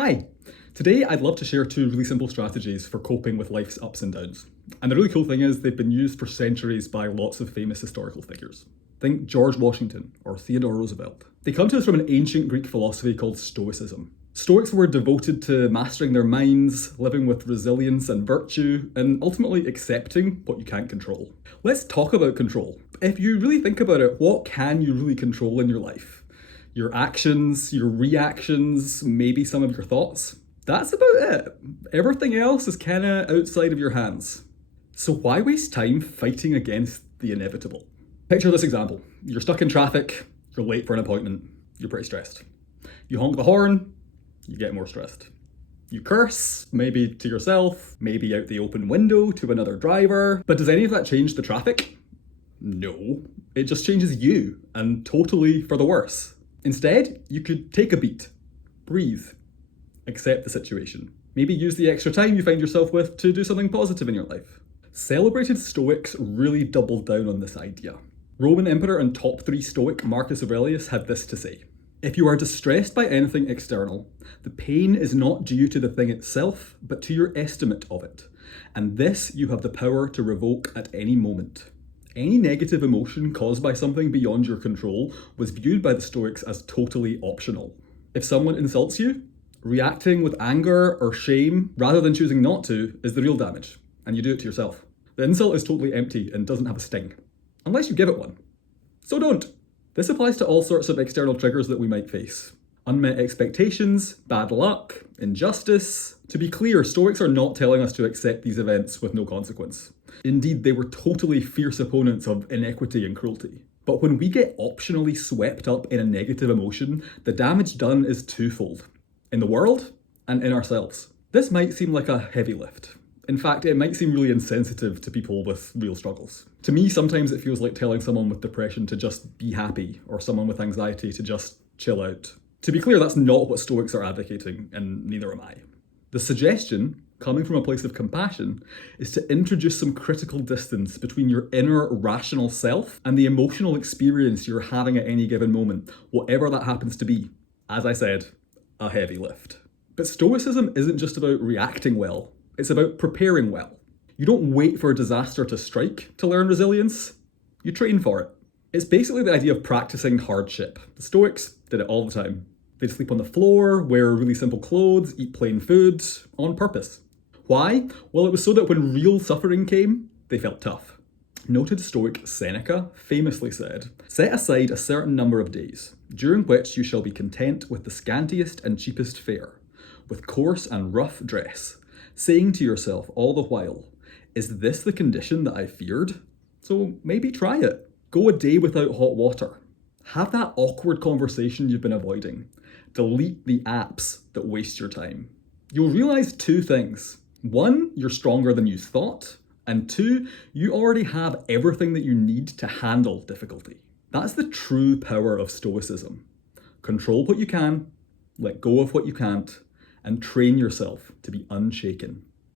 Hi! Today I'd love to share two really simple strategies for coping with life's ups and downs. And the really cool thing is they've been used for centuries by lots of famous historical figures. Think George Washington or Theodore Roosevelt. They come to us from an ancient Greek philosophy called Stoicism. Stoics were devoted to mastering their minds, living with resilience and virtue, and ultimately accepting what you can't control. Let's talk about control. If you really think about it, what can you really control in your life? Your actions, your reactions, maybe some of your thoughts. That's about it. Everything else is kinda outside of your hands. So why waste time fighting against the inevitable? Picture this example. You're stuck in traffic, you're late for an appointment, you're pretty stressed. You honk the horn, you get more stressed. You curse, maybe to yourself, maybe out the open window to another driver. But does any of that change the traffic? No. It just changes you, and totally for the worse. Instead, you could take a beat, breathe, accept the situation. Maybe use the extra time you find yourself with to do something positive in your life. Celebrated Stoics really doubled down on this idea. Roman Emperor and top 3 Stoic Marcus Aurelius had this to say: "If you are distressed by anything external, the pain is not due to the thing itself, but to your estimate of it, and this you have the power to revoke at any moment." Any negative emotion caused by something beyond your control was viewed by the Stoics as totally optional. If someone insults you, reacting with anger or shame rather than choosing not to is the real damage, and you do it to yourself. The insult is totally empty and doesn't have a sting, unless you give it one. So don't. This applies to all sorts of external triggers that we might face. Unmet expectations, bad luck, injustice. To be clear, Stoics are not telling us to accept these events with no consequence. Indeed, they were totally fierce opponents of inequity and cruelty. But when we get optionally swept up in a negative emotion, the damage done is twofold: in the world and in ourselves. This might seem like a heavy lift. In fact, it might seem really insensitive to people with real struggles. To me, sometimes it feels like telling someone with depression to just be happy, or someone with anxiety to just chill out. To be clear, that's not what Stoics are advocating, and neither am I. The suggestion, coming from a place of compassion, is to introduce some critical distance between your inner rational self and the emotional experience you're having at any given moment, whatever that happens to be. As I said, a heavy lift. But Stoicism isn't just about reacting well, it's about preparing well. You don't wait for a disaster to strike to learn resilience, you train for it. It's basically the idea of practicing hardship. The Stoics did it all the time. They'd sleep on the floor, wear really simple clothes, eat plain food, on purpose. Why? Well, it was so that when real suffering came, they felt tough. Noted Stoic Seneca famously said, "Set aside a certain number of days, during which you shall be content with the scantiest and cheapest fare, with coarse and rough dress, saying to yourself all the while, 'Is this the condition that I feared?' So maybe try it. Go a day without hot water. Have that awkward conversation you've been avoiding. Delete the apps that waste your time." You'll realize 2 things. 1, you're stronger than you thought. And 2, you already have everything that you need to handle difficulty. That's the true power of Stoicism. Control what you can, let go of what you can't, and train yourself to be unshaken.